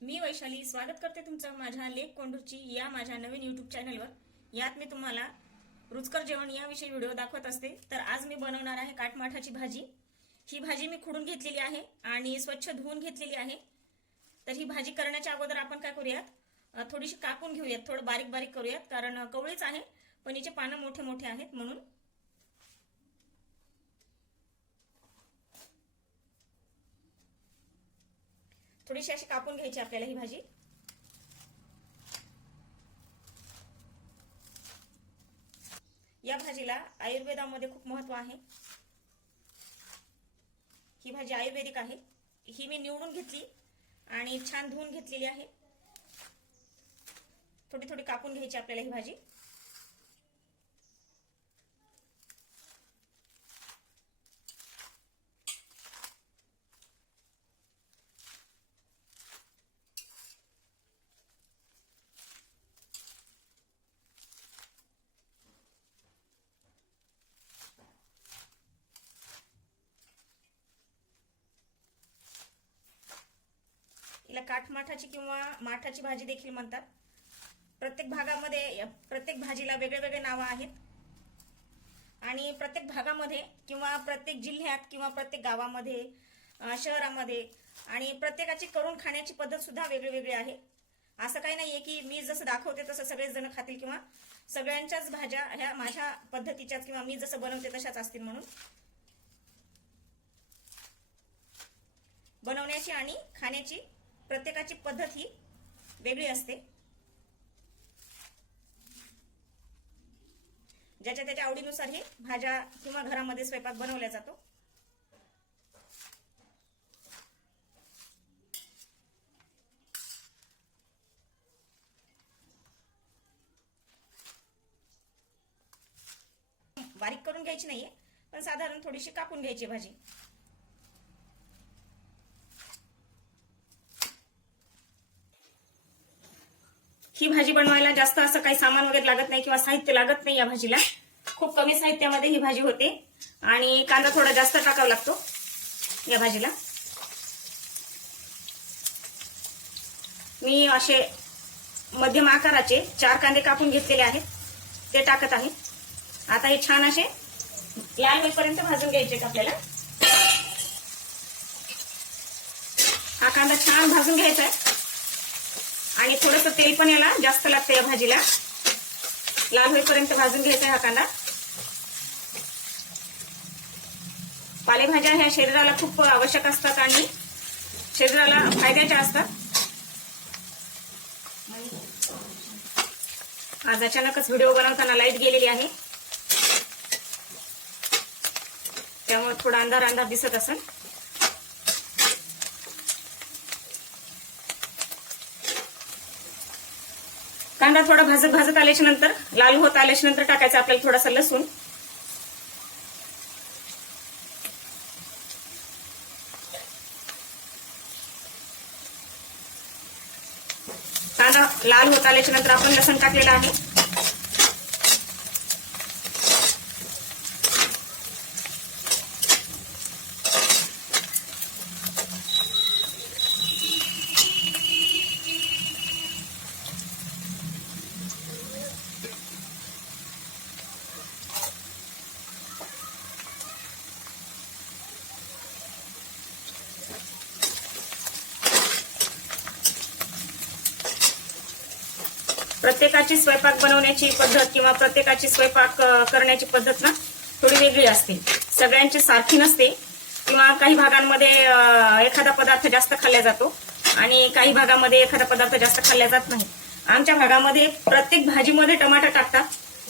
मी वैशाली स्वागत करते तुमचं माझ्या लेक कोंडूरची या माझ्या नवीन युट्यूब चॅनलवर यात मी तुम्हाला रुचकर जेवण याविषयी व्हिडिओ दाखवत असते. तर आज मी बनवणार आहे काटमाठाची भाजी. ही भाजी मी खुडून घेतलेली आहे आणि स्वच्छ धुवून घेतलेली आहे. तर ही भाजी करण्याच्या अगोदर आपण काय करूयात? थोडीशी कापून घेऊयात. थोडं बारीक बारीक करूयात कारण कवळीच आहे पण हिचे पानं मोठे मोठे आहेत म्हणून. थोडीशी अशी कापून घ्यायची आपल्याला ही भाजी. या भाजीला आयुर्वेदामध्ये खूप महत्त्व आहे. ही भाजी आयुर्वेदिक आहे. ही मी निवडून घेतली आणि छान धुवून घेतलेली आहे. थोडी थोडी कापून घ्यायची आपल्याला ही भाजी. हिला काठमाठाची किंवा माठाची भाजी देखील म्हणतात. प्रत्येक भागामध्ये प्रत्येक भाजीला वेगळे वेगळे नावं आहेत. आणि प्रत्येक भागामध्ये किंवा प्रत्येक जिल्ह्यात किंवा प्रत्येक गावामध्ये शहरामध्ये आणि प्रत्येकाची करून खाण्याची पद्धत सुद्धा वेगळी वेगळी आहे. असं काही नाहीये की मी जसं दाखवते तसं सगळेच जण खातील किंवा सगळ्यांच्याच भाज्या ह्या माझ्या पद्धतीच्याच किंवा मी जसं बनवते तशाच असतील म्हणून. बनवण्याची आणि खाण्याची प्रत्येकाची पद्धत ही वेगळी असते. ज्याच्या त्याच्या आवडीनुसार ही भाज्या किंवा घरामध्ये स्वयंपाक बनवला जातो. बारीक करून घ्यायची नाहीये पण साधारण थोडीशी कापून घ्यायची भाजी. ही भाजी बनवायला जास्त असं काही सामान वगैरे लागत नाही किंवा साहित्य लागत नाही या भाजीला. खूप कमी साहित्यामध्ये ही भाजी होते. आणि कांदा थोडा जास्त टाकावा लागतो या भाजीला. मी असे मध्यम आकाराचे चार कांदे कापून घेतलेले आहेत. ते टाकत आहे. आता हे छान असे लाल होईपर्यंत भाजून घ्यायचे आपल्याला. हा कांदा छान भाजून घ्यायचा आहे. आणि थोडस तेल पण याला जास्त लागतं या भाजीला. लाल होईपर्यंत भाजून घ्यायचा हा कांदा. पालेभाज्या ह्या शरीराला खूप आवश्यक असतात आणि शरीराला फायद्याच्या असतात. आज अचानकच व्हिडिओ बनवताना लाइट गेलेली आहे. त्यामुळे थोडा अंधार अंधार दिसत असेल. कांदा थोडा भाजत भाजत आल्याच्यानंतर लाल होत आल्याच्यानंतर टाकायचा आपल्याला थोडासा लसूण. कांदा लाल होत आल्याच्यानंतर आपण लसूण टाकलेला आहे. प्रत्येकाची स्वयंपाक बनवण्याची पद्धत किंवा प्रत्येकाची स्वयंपाक करण्याची पद्धत ना थोडी वेगळी असते. सगळ्यांची सारखी नसते. किंवा काही भागांमध्ये एखादा पदार्थ जास्त खाल्ला जातो आणि काही भागामध्ये एखादा पदार्थ जास्त खाल्ला जात नाही. आमच्या भागामध्ये प्रत्येक भाजीमध्ये टमाटर टाकतात.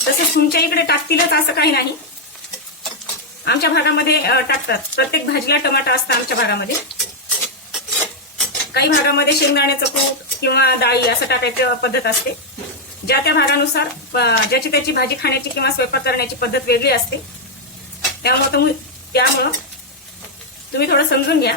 तसेच तुमच्या इकडे टाकतीलच असं काही नाही. आमच्या भागामध्ये टाकतात. प्रत्येक भाजीला टमाटर असतं आमच्या भागामध्ये. काही भागामध्ये शेंगदाण्याचं कूट किंवा डाळी असं टाकायची पद्धत असते. ज्या त्या भागानुसार ज्याची त्याची भाजी खाण्याची किंवा स्वयंपाक करण्याची पद्धत वेगळी असते. त्यामुळं तुम्ही त्यामुळं तुम्ही थोडं समजून घ्या.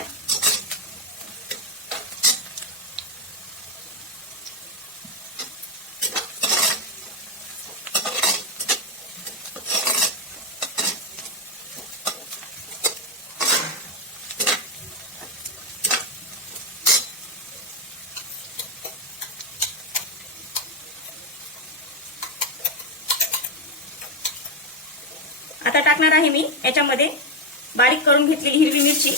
आता टाकणार आहे मी. याच्यामध्ये बारीक करून घेतलेली हिरवी मिरची.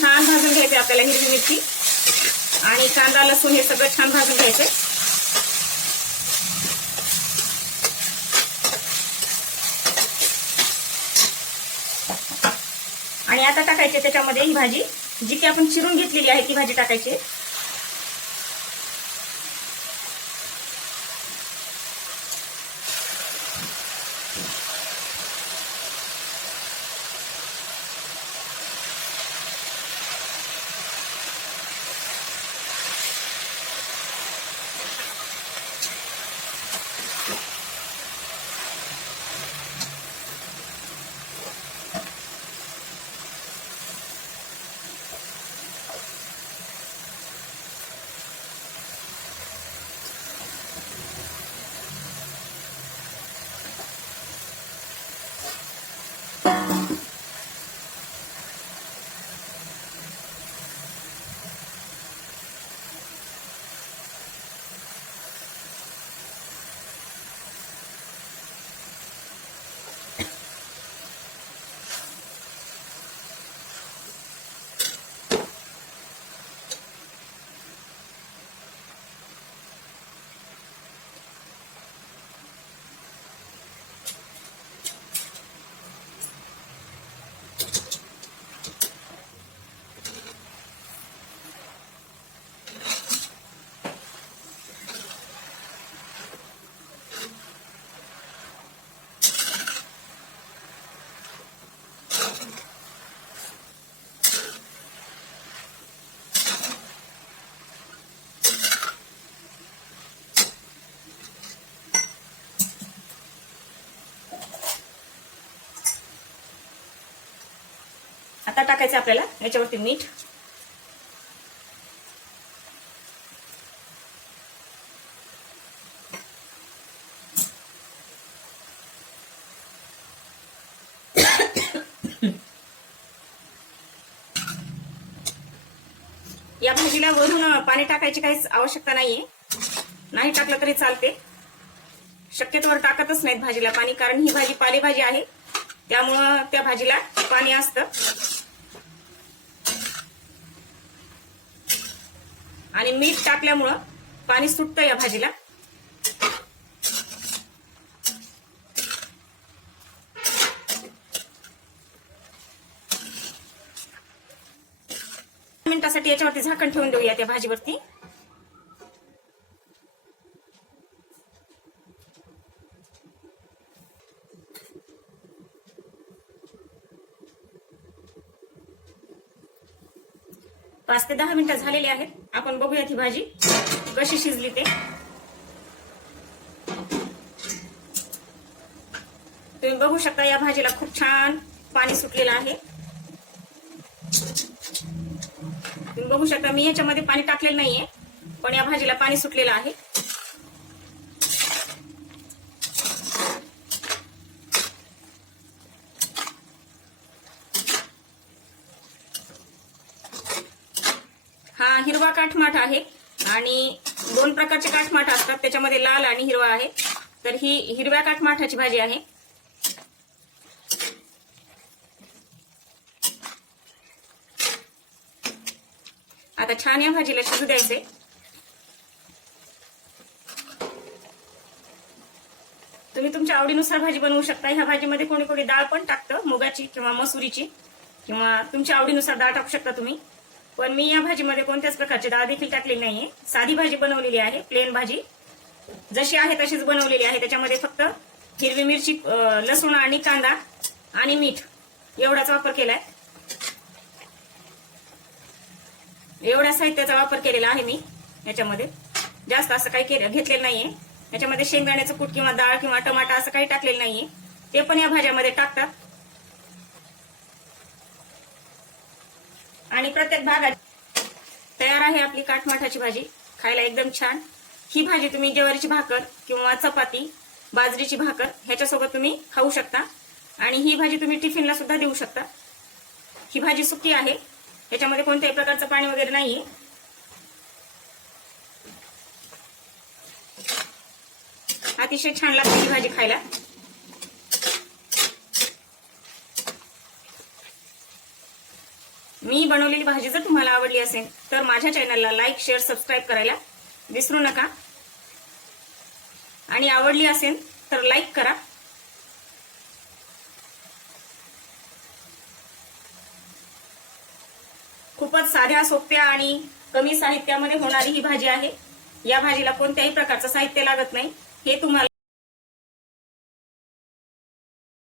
छान भाजून घ्यायचे आपल्याला हिरवी मिरची. आणि कांदा लसूण हे सगळं छान भाजून घ्यायचे. आणि आता टाकायचे त्याच्यामध्ये ही भाजी जी की आपण चिरून घेतलेली आहे ती भाजी टाकायची. आता टाकायचं आपल्याला. याच्यावरती मीठ. या भाजीला वरून पाणी टाकायची काहीच आवश्यकता नाहीये. नाही टाकलं तरी चालते. शक्यतोवर टाकतच नाहीत भाजीला पाणी कारण ही भाजी पालेभाजी आहे. त्यामुळं त्या भाजीला पाणी असतं. आणि मीठ टाकल्यामुळं पाणी सुटतं या भाजीला. मिनिटासाठी याच्यावरती झाकण ठेवून देऊया त्या भाजीवरती. पाच ते दहा मिनिटं झालेली आहेत. आपण बघूया ती भाजी. कशी शिजली ते. तुम्ही बघू शकता या भाजीला खूप छान पाणी सुटलेलं आहे. तुम्ही बघू शकता मी याच्यामध्ये पाणी टाकलेलं नाहीये पण या भाजीला पाणी सुटलेलं आहे हा हिरवा काठमाठ आहे आणि दोन प्रकारचे काठमाठ असतात. त्याच्यामध्ये लाल आणि हिरवा आहे. तर ही हिरव्या काठमाठाची भाजी आहे. आता छान या भाजीला शिजू द्यायचे. तुम्ही तुमच्या आवडीनुसार भाजी बनवू शकता. ह्या भाजीमध्ये कोणी कोणी डाळ पण टाकतं. मुगाची किंवा मसुरीची किंवा तुमच्या आवडीनुसार डाळ टाकू शकता तुम्ही. पण मी या भाजीमध्ये कोणत्याच प्रकारची डाळ देखील टाकलेली नाहीये. साधी भाजी बनवलेली आहे प्लेन भाजी. जशी आहे तशीच बनवलेली आहे. त्याच्यामध्ये फक्त हिरवी मिरची लसूण आणि कांदा आणि मीठ एवढाच वापर केलाय. एवढ्या साहित्याचा वापर केलेला आहे मी याच्यामध्ये. जास्त असं काही घेतलेलं नाहीये. याच्यामध्ये शेंगदाण्याचं कूट किंवा डाळ किंवा टमाटा असं काही टाकलेलं नाहीये. ते पण या भाज्यामध्ये टाकतात. आणि प्रत्येक भागात तयार आहे आपली काठमाठाची भाजी. खायला एकदम छान. ही भाजी तुम्ही ज्वारीची भाकर किंवा चपाती बाजरीची भाकर ह्याच्यासोबत तुम्ही खाऊ शकता. आणि ही भाजी तुम्ही टिफिनला सुद्धा देऊ शकता. ही भाजी सुकी आहे. ह्याच्यामध्ये कोणत्याही प्रकारचं पाणी वगैरे नाहीये. अतिशय छान लागते ही भाजी खायला. मी बनवलेली भाजी जर तुम्हाला आवडली असेल तर माझ्या चॅनलला लाईक शेअर सबस्क्राईब करायला विसरू नका. आणि आवडली असेल तर लाईक करा. खूपच साध्या सोप्या आणि कमी साहित्यामध्ये होणारी ही भाजी आहे. या भाजीला कोणत्याही प्रकारचं साहित्य लागत नाही. हे तुम्हाला